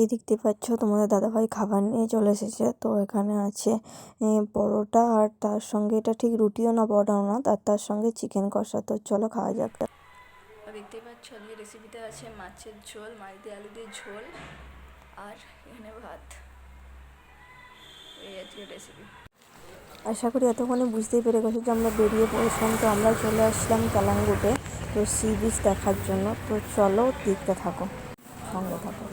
এই দেখতে পাচ্ছ তোমাদের দাদাভাই খাবার নিয়ে চলে এসেছে। তো এখানে আছে পরোটা, আর তার সঙ্গে এটা ঠিক রুটিও না পরোটাও না, তার সঙ্গে চিকেন কষা। তো চলো খাওয়া যাক। দেখতেই পাচ্ছ আজকে রেসিপিতে আছে মাছের ঝোল, মাছ দিয়ে আলু দিয়ে ঝোল, আর এখানে ভাত। এই আজকে রেসিপি। আশা করি এতক্ষণে বুঝতেই পেরে গেছো যে আমরা বেরিয়ে পড়েছিলাম। তো আমরা চলে আসলাম কালাঙ্গুটে, তো সি বিচ দেখার জন্য। তো চলো দেখতে থাকো, সঙ্গে থাকো।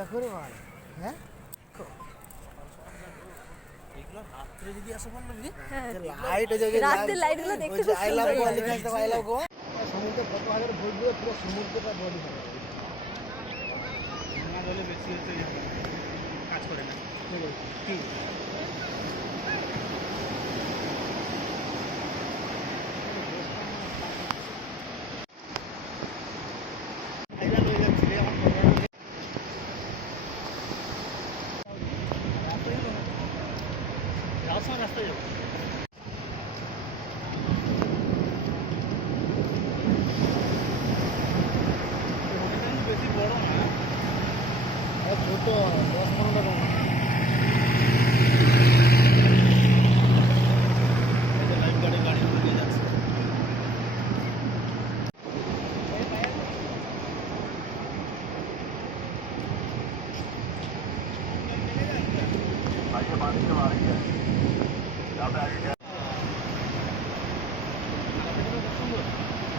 দেখো রে ভাই, হ্যাঁ রাত্রে যদি আসে বলবি লাইট রাতে লাইটগুলো দেখতে খুব সুন্দর লাগে। আই লাভ গো সমুদ্রে কত হাজার ভোট দিয়ে পুরো সমুদ্রটা বডি করে না বলে বেশি হচ্ছে কাজ করে না। ঠিক রাস্তায় যাবো। বেশি বড় না, ছোট 10-15 টাকা। লাইফ গাড়ি গাড়ি নিয়ে যাচ্ছে।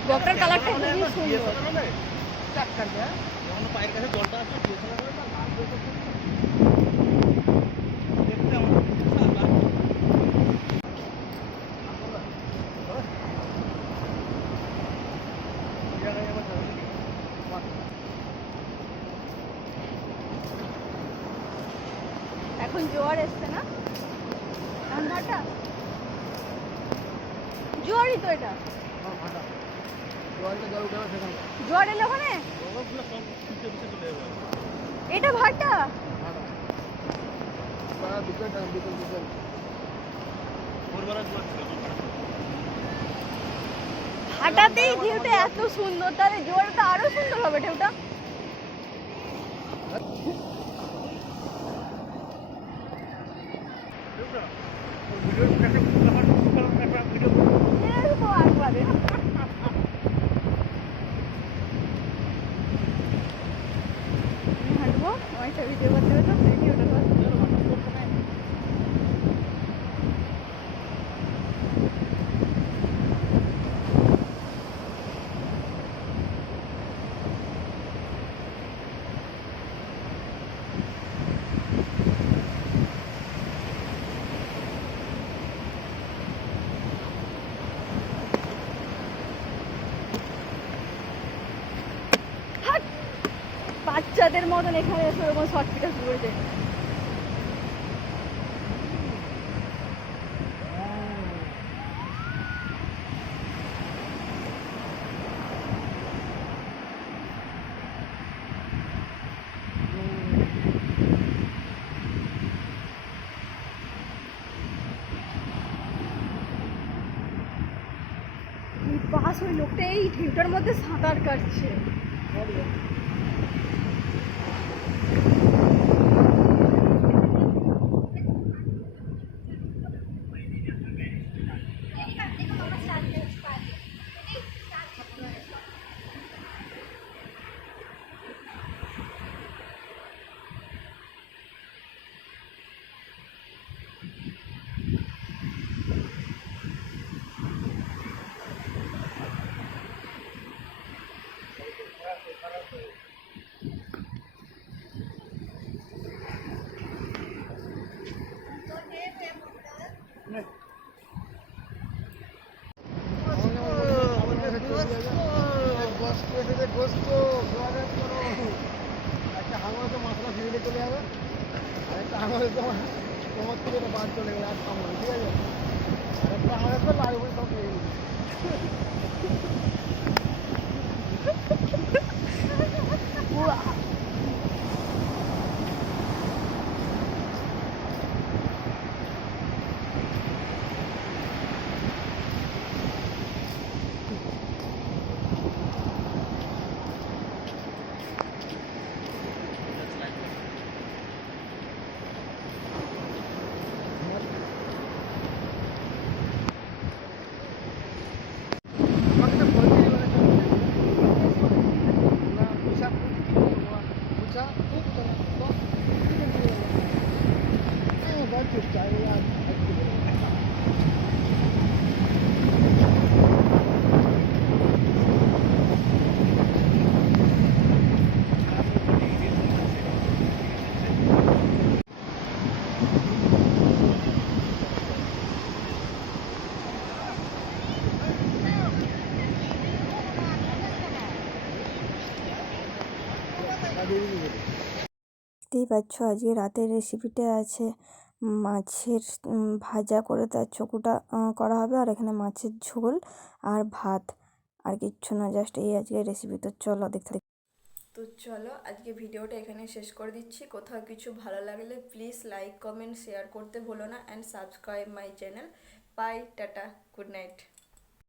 বকটার কালারটা খুবই সুন্দর। পায়ের কাছে জলটা আসলে এখন জোয়ার এসছে না, ভাটা জোয়ারই তো এটা। জোয়ার এলো ওখানে, এটা ভাটা। ভাটাতেই ঢেউটা এত সুন্দর, তাহলে জোয়ারটা আরো সুন্দর হবে ঢেউটা। হাঁটবো, অনেকটা ভিডিও করতে হবে, তো ভিডিওটা বাচ্চাদের মতন এখানে এসে ওরকম শর্ট পিটা শুরু করেছে। পাশ ওই লোকটা এই ঢেউটার মধ্যে সাঁতার কাটছে। চলে যাবে, আরেকটা আমাদের তোমার থেকে বাদ চলে গেলে আর সামনে, ঠিক আছে। দেখতেই পাচ্ছ আজকে রাতের রেসিপিটা আছে মাছের ভাজা করে তার চোকুটা করা হবে, আর এখানে মাছের ঝোল আর ভাত, আর কিচ্ছু না, জাস্ট এই আজকে রেসিপি। তো চলো দেখতে। তো চলো আজকে ভিডিওটা এখানে শেষ করে দিচ্ছি। কোথাও কিছু ভালো লাগলে প্লিজ লাইক কমেন্ট শেয়ার করতে ভুলো না, and subscribe my channel. Bye, tata, good night.